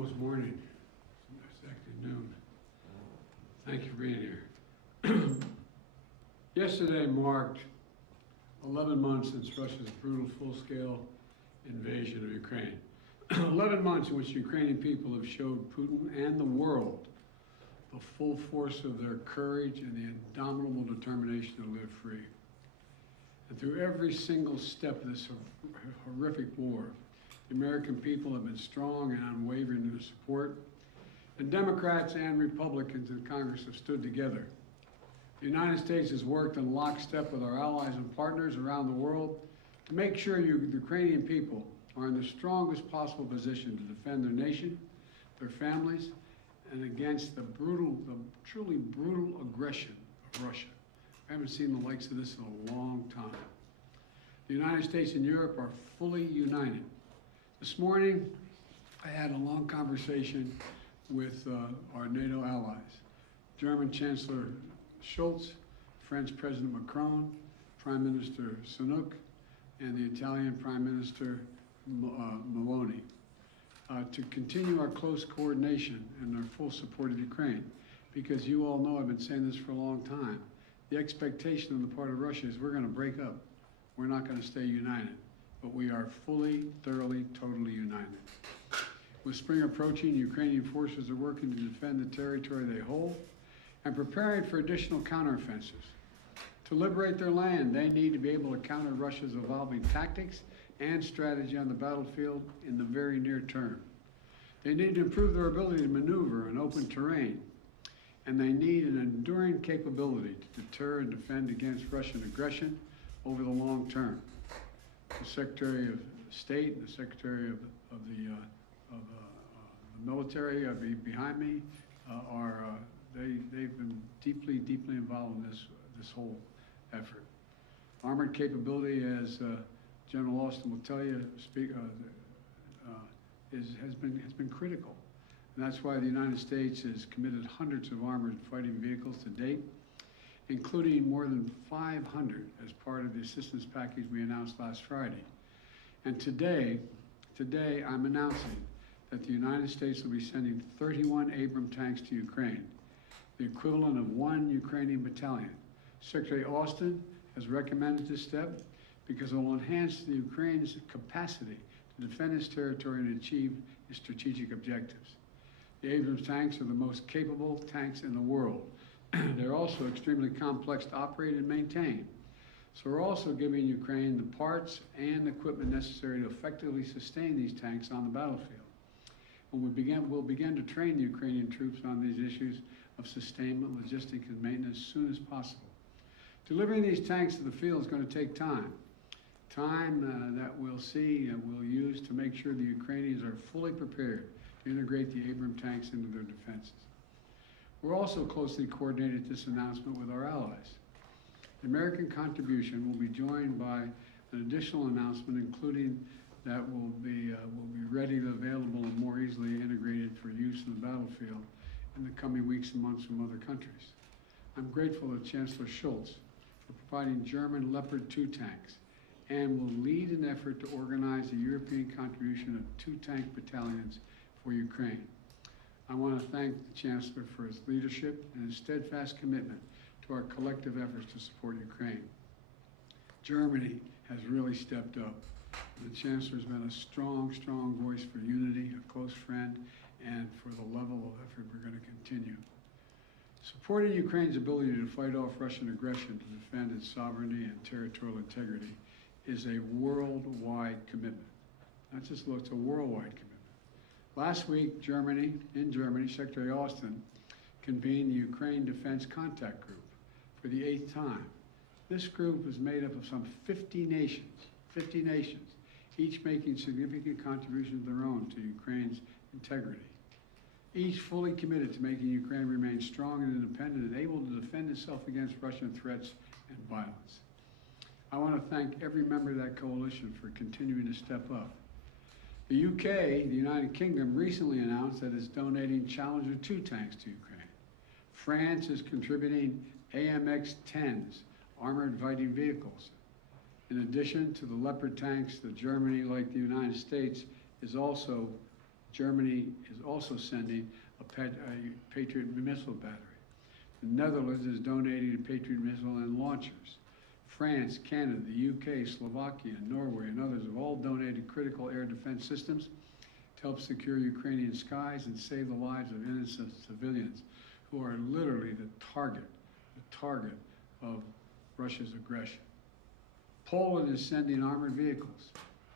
almost morning. It's actually noon. Thank you for being here. Yesterday marked 11 months since Russia's brutal full-scale invasion of Ukraine. 11 months in which Ukrainian people have showed Putin and the world the full force of their courage and the indomitable determination to live free. And through every single step of this horrific war, the American people have been strong and unwavering in their support, and Democrats and Republicans in Congress have stood together. The United States has worked in lockstep with our allies and partners around the world to make sure the Ukrainian people are in the strongest possible position to defend their nation, their families, and against the truly brutal aggression of Russia. I haven't seen the likes of this in a long time. The United States and Europe are fully united. This morning, I had a long conversation with our NATO allies, German Chancellor Scholz, French President Macron, Prime Minister Sunak, and the Italian Prime Minister Meloni, to continue our close coordination and our full support of Ukraine. Because you all know, I've been saying this for a long time, the expectation on the part of Russia is we're going to break up. We're not going to stay united, but we are fully, thoroughly, totally united. With spring approaching, Ukrainian forces are working to defend the territory they hold and preparing for additional counteroffensives. To liberate their land, they need to be able to counter Russia's evolving tactics and strategy on the battlefield in the very near term. They need to improve their ability to maneuver in open terrain, and they need an enduring capability to deter and defend against Russian aggression over the long term. The Secretary of State and the Secretary of the military behind me they've been deeply involved in this whole effort. Armored capability, as General Austin will tell you, has been critical, and that's why the United States has committed hundreds of armored fighting vehicles to date, including more than 500 as part of the assistance package we announced last Friday. And today I'm announcing that the United States will be sending 31 Abrams tanks to Ukraine, the equivalent of 1 Ukrainian battalion. Secretary Austin has recommended this step because it will enhance the Ukraine's capacity to defend its territory and achieve its strategic objectives. The Abrams tanks are the most capable tanks in the world. They're also extremely complex to operate and maintain. So we're also giving Ukraine the parts and equipment necessary to effectively sustain these tanks on the battlefield. And we'll begin to train the Ukrainian troops on these issues of sustainment, logistics, and maintenance as soon as possible. Delivering these tanks to the field is going to take time. Time that we'll use to make sure the Ukrainians are fully prepared to integrate the Abrams tanks into their defenses. We're also closely coordinated this announcement with our allies. The American contribution will be joined by an additional announcement, including that will be readily available and more easily integrated for use in the battlefield in the coming weeks and months from other countries. I'm grateful to Chancellor Scholz for providing German Leopard 2 tanks and will lead an effort to organize a European contribution of 2 tank battalions for Ukraine. I want to thank the Chancellor for his leadership and his steadfast commitment to our collective efforts to support Ukraine. Germany has really stepped up. The Chancellor has been a strong voice for unity, a close friend, and for the level of effort we're going to continue. Supporting Ukraine's ability to fight off Russian aggression to defend its sovereignty and territorial integrity is a worldwide commitment. Not just it's a worldwide commitment. Last week, in Germany, Secretary Austin convened the Ukraine Defense Contact Group for the 8th time. This group is made up of some 50 nations, each making significant contributions of their own to Ukraine's integrity. Each fully committed to making Ukraine remain strong and independent and able to defend itself against Russian threats and violence. I want to thank every member of that coalition for continuing to step up. The UK, the United Kingdom, recently announced that it's donating Challenger 2 tanks to Ukraine. France is contributing AMX-10s, armored fighting vehicles. In addition to the Leopard tanks, that Germany, like the United States, is also Germany is also sending a Patriot missile battery. The Netherlands is donating a Patriot missile and launchers. France, Canada, the UK, Slovakia, Norway, and others have all donated critical air defense systems to help secure Ukrainian skies and save the lives of innocent civilians who are literally the target of Russia's aggression. Poland is sending armored vehicles.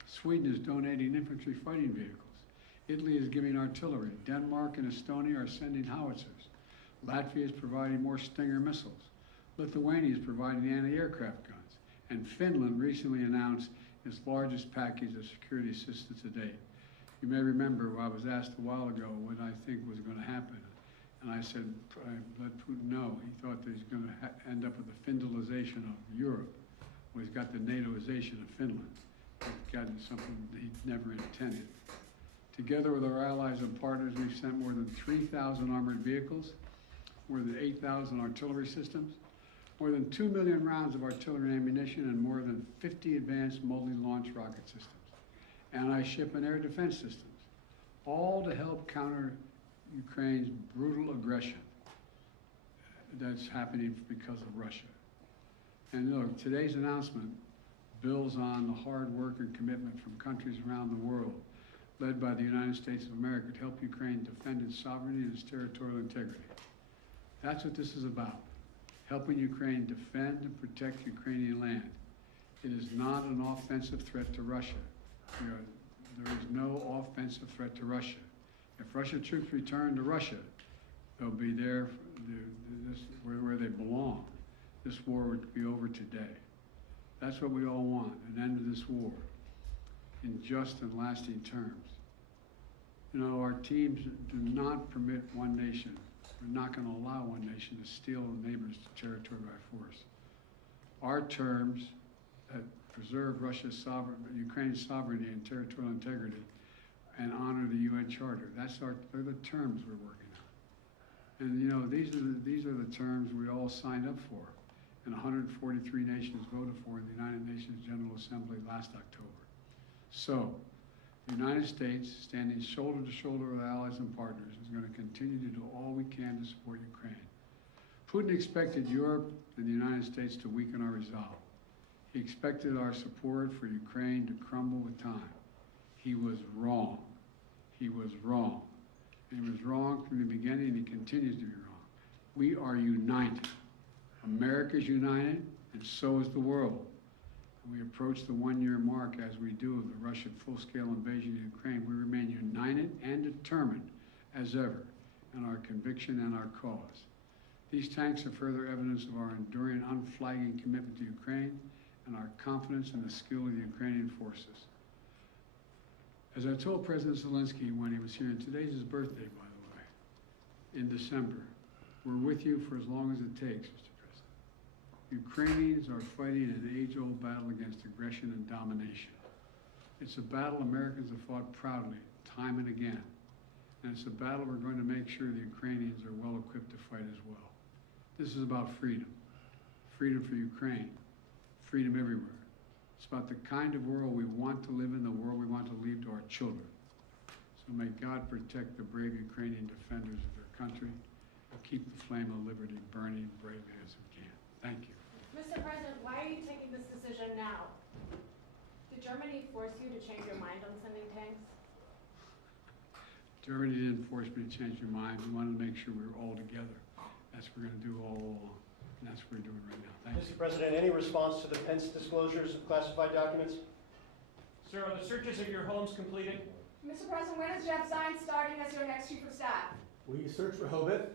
Sweden is donating infantry fighting vehicles. Italy is giving artillery. Denmark and Estonia are sending howitzers. Latvia is providing more Stinger missiles. Lithuania is providing anti-aircraft guns. And Finland recently announced its largest package of security assistance to date. You may remember I was asked a while ago what I think was going to happen. And I said, I let Putin know. He thought that he's going to end up with the Finlandization of Europe. Well, he's got the NATOization of Finland. He's gotten something that he never intended. Together with our allies and partners, we've sent more than 3,000 armored vehicles, more than 8,000 artillery systems, more than 2 million rounds of artillery ammunition, and more than 50 advanced multi-launch rocket systems, anti-ship and air defense systems, all to help counter Ukraine's brutal aggression that's happening because of Russia. And look, today's announcement builds on the hard work and commitment from countries around the world, led by the United States of America, to help Ukraine defend its sovereignty and its territorial integrity. That's what this is about, helping Ukraine defend and protect Ukrainian land. It is not an offensive threat to Russia. There is no offensive threat to Russia. If Russian troops return to Russia, they'll be there where they belong. This war would be over today. That's what we all want, an end to this war in just and lasting terms. You know, our teams do not permit one nation. We're not going to allow one nation to steal a neighbor's territory by force. Our terms that preserve Ukraine's sovereignty and territorial integrity and honor the UN Charter. They're the terms we're working on. And you know, these are the terms we all signed up for and 143 nations voted for in the United Nations General Assembly last October. So, the United States, standing shoulder to shoulder with allies and partners, is going to continue to do all we can to support Ukraine. Putin expected Europe and the United States to weaken our resolve. He expected our support for Ukraine to crumble with time. He was wrong. He was wrong. And he was wrong from the beginning, and he continues to be wrong. We are united. America is united, and so is the world. We approach the one-year mark, as we do, of the Russian full-scale invasion of Ukraine. We remain united and determined as ever in our conviction and our cause. These tanks are further evidence of our enduring, unflagging commitment to Ukraine and our confidence in the skill of the Ukrainian forces. As I told President Zelensky when he was here, and today's his birthday, by the way, in December, we're with you for as long as it takes, Mr. President. Ukrainians are fighting an age-old battle against aggression and domination. It's a battle Americans have fought proudly, time and again. And it's a battle we're going to make sure the Ukrainians are well equipped to fight as well. This is about freedom. Freedom for Ukraine. Freedom everywhere. It's about the kind of world we want to live in, the world we want to leave to our children. So may God protect the brave Ukrainian defenders of their country and keep the flame of liberty burning bravely as we can. Thank you. Mr. President, why are you taking this decision now? Did Germany force you to change your mind on sending tanks? Germany didn't force me to change your mind. We wanted to make sure we were all together. That's what we're going to do all along. And that's what we're doing right now. Thank you. Mr. President, any response to the Pence disclosures of classified documents? Sir, are the searches of your homes completed? Mr. President, when is Jeff Zients starting as your next chief of staff? We searched for Hobith.